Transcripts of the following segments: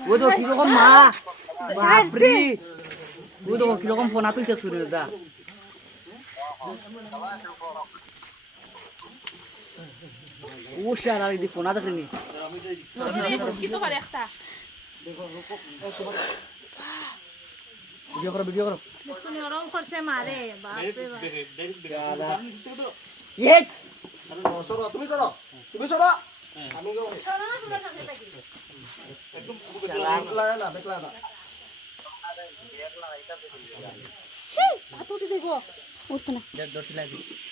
ও তো কীরকম মা? বাপরে। ও তো কীরকম ফোনা তুলতে শুরু দা। ও শালা দিদি ফোনা দেখেনি Quito para esta. ভিডিও করো ভিডিও করো। শুনি ওরম করছে মারে বাপরে বাপ ইয়ে তুমি চলো তুমি শোনো না তোমার সাথে থাকি বেকলা না বেকলা না উঠে দেখো উঠতো না দর্শি লাগি না ছিলে না তো। আমার এটা দাও মানে দেখো বাবা ভাই চান আমি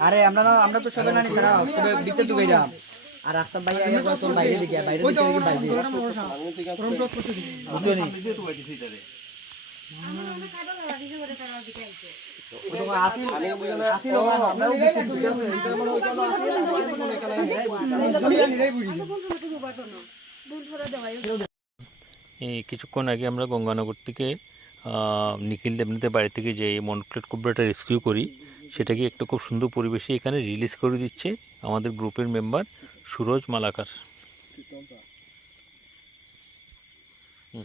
আরে আমরা না আমরা তো সবে না নিতে না দিতে তো গেলাম আর রাস্তা বাইরে আগে তোর বাইরে দিকে বাইরে দিকে বাইরে বুঝছ নি ও তো আসিল আসিল কিছুক্ষণ আগে আমরা গঙ্গানগর থেকে নিখিল দেবনাথের বাড়ি থেকে যে মনক্লেট কুবরাটা রেস্কিউ করি সেটাকে একটা খুব সুন্দর পরিবেশে এখানে রিলিজ করে দিচ্ছে আমাদের গ্রুপের মেম্বার সুরজ মালাকার। হুম।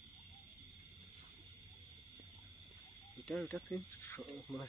এটা এটা মানে